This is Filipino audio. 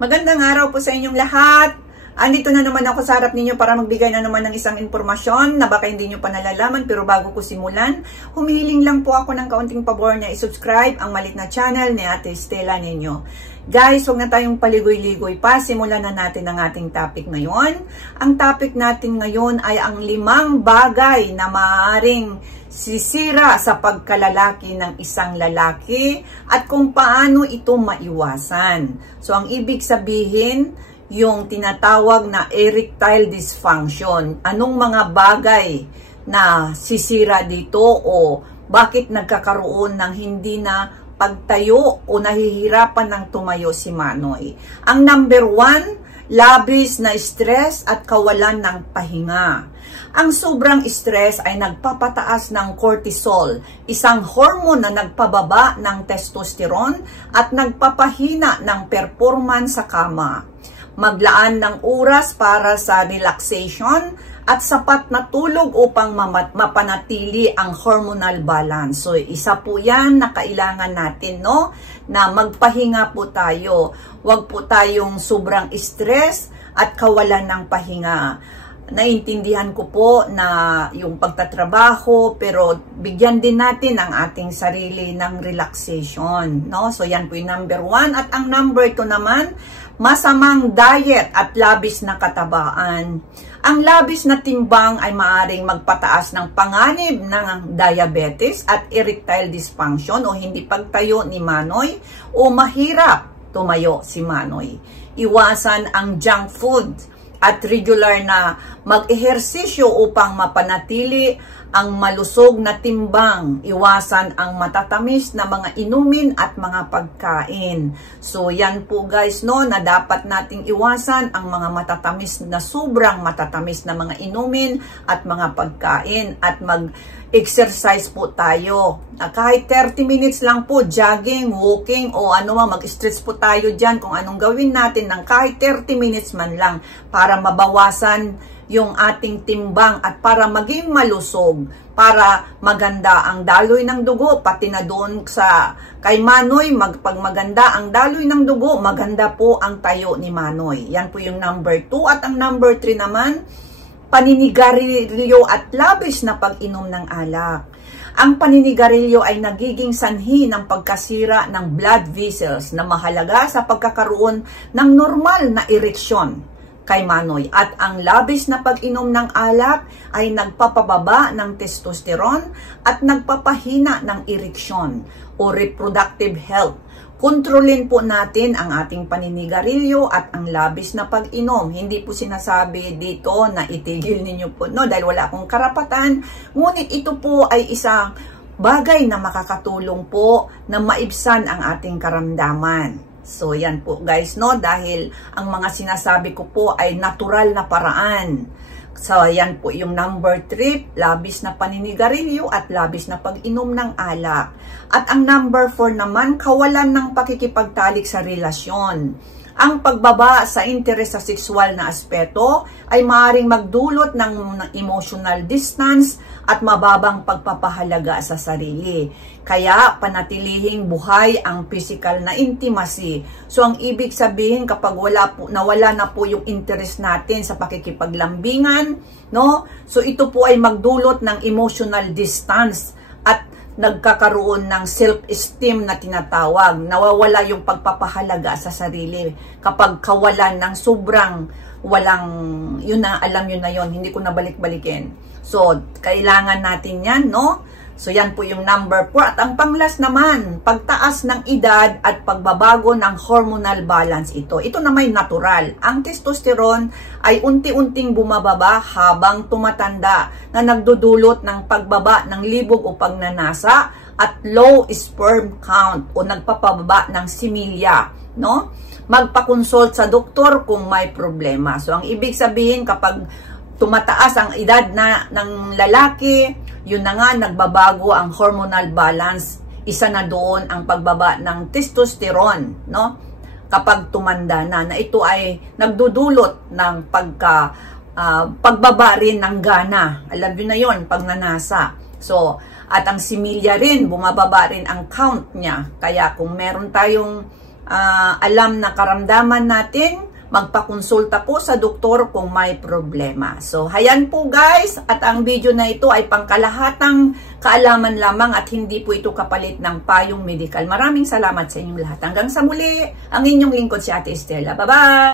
Magandang araw po sa inyong lahat. Andito na naman ako sa harap ninyo para magbigay na naman ng isang impormasyon na baka hindi nyo pa nalalaman, pero bago ko simulan, humihiling lang po ako ng kaunting pabor na isubscribe ang malit na channel ni Ate Stella ninyo. Guys, huwag na tayong paligoy-ligoy pa. Simulan na natin ang ating topic ngayon. Ang topic natin ngayon ay ang 5 bagay na maaaring sisira sa pagkalalaki ng isang lalaki at kung paano ito maiwasan. So, ang ibig sabihin, yung tinatawag na erectile dysfunction. Anong mga bagay na sisira dito o bakit nagkakaroon ng hindi na pagtayo o nahihirapan ng tumayo si Manoy? Ang number 1, labis na stress at kawalan ng pahinga. Ang sobrang stress ay nagpapataas ng cortisol, isang hormone na nagpababa ng testosterone at nagpapahina ng performance sa kama. Maglaan ng oras para sa relaxation at sapat na tulog upang mapanatili ang hormonal balance. So, isa po yan na kailangan natin, no? Na magpahinga po tayo. Huwag po tayong sobrang stress at kawalan ng pahinga. Naintindihan ko po na yung pagtatrabaho, pero bigyan din natin ang ating sarili ng relaxation, no? So, yan po yung number 1. At ang number 2 naman, masamang diet at labis na katabaan. Ang labis na timbang ay maaaring magpataas ng panganib ng diabetes at erectile dysfunction o hindi pagtayo ni Manoy o mahirap tumayo si Manoy. Iwasan ang junk food at regular na mag-ehersisyo upang mapanatili ang malusog na timbang. Iwasan ang matatamis na mga inumin at mga pagkain. So, yan po guys, no, na dapat nating iwasan ang mga matatamis na sobrang matatamis na mga inumin at mga pagkain at mag-exercise po tayo. Kahit 30 minutes lang po, jogging, walking o ano mag-stretch po tayo dyan kung anong gawin natin ng kahit 30 minutes man lang para mabawasan yung ating timbang at para maging malusog, para maganda ang daloy ng dugo, pati na doon sa kay Manoy, pag maganda ang daloy ng dugo, maganda po ang tayo ni Manoy. Yan po yung number 2. At ang number 3 naman, paninigarilyo at labis na pag-inom ng alak. Ang paninigarilyo ay nagiging sanhi ng pagkasira ng blood vessels na mahalaga sa pagkakaroon ng normal na ereksyon kay Manoy. At ang labis na pag-inom ng alak ay nagpapababa ng testosterone at nagpapahina ng ereksyon o reproductive health. Kontrolin po natin ang ating paninigarilyo at ang labis na pag-inom. Hindi po sinasabi dito na itigil ninyo po, no, dahil wala akong karapatan. Ngunit ito po ay isang bagay na makakatulong po na maibsan ang ating karamdaman. So, yan po guys, no? Dahil ang mga sinasabi ko po ay natural na paraan. So, yan po yung number 3, labis na paninigarilyo at labis na pag-inom ng alak. At ang number 4 naman, kawalan ng pakikipagtalik sa relasyon. Ang pagbaba sa interes sa sexual na aspeto ay maaaring magdulot ng emotional distance at mababang pagpapahalaga sa sarili. Kaya panatilihing buhay ang physical na intimacy. So ang ibig sabihin kapag nawala na po yung interest natin sa pakikipaglambingan, no? So ito po ay magdulot ng emotional distance at nagkakaroon ng self-esteem na tinatawag. Nawawala yung pagpapahalaga sa sarili kapag kawalan ng sobrang walang, yun na, alam yun na yun, hindi ko na balik-balikin. So, kailangan natin yan, no? So, yan po yung number 4. At ang panglas naman, pagtaas ng edad at pagbabago ng hormonal balance ito. Ito na may natural. Ang testosterone ay unti-unting bumababa habang tumatanda na nagdudulot ng pagbaba ng libog o pagnanasa at low sperm count o nagpapababa ng similya, no? Magpa-consult sa doktor kung may problema. So, ang ibig sabihin kapag tumataas ang edad ng lalaki, yun na nga, nagbabago ang hormonal balance. Isa na doon ang pagbaba ng testosterone, no? Kapag tumanda na ito ay nagdudulot ng pagbaba rin ng gana. Alam nyo na yun, pag nanasa. So, at ang similya rin, bumababa rin ang count niya. Kaya kung meron tayong alam na karamdaman natin, magpakonsulta po sa doktor kung may problema. So, hayan po guys, at ang video na ito ay pangkalahatang kaalaman lamang at hindi po ito kapalit ng payong medikal. Maraming salamat sa inyong lahat. Hanggang sa muli, ang inyong lingkod si Ate Estela. Bye-bye!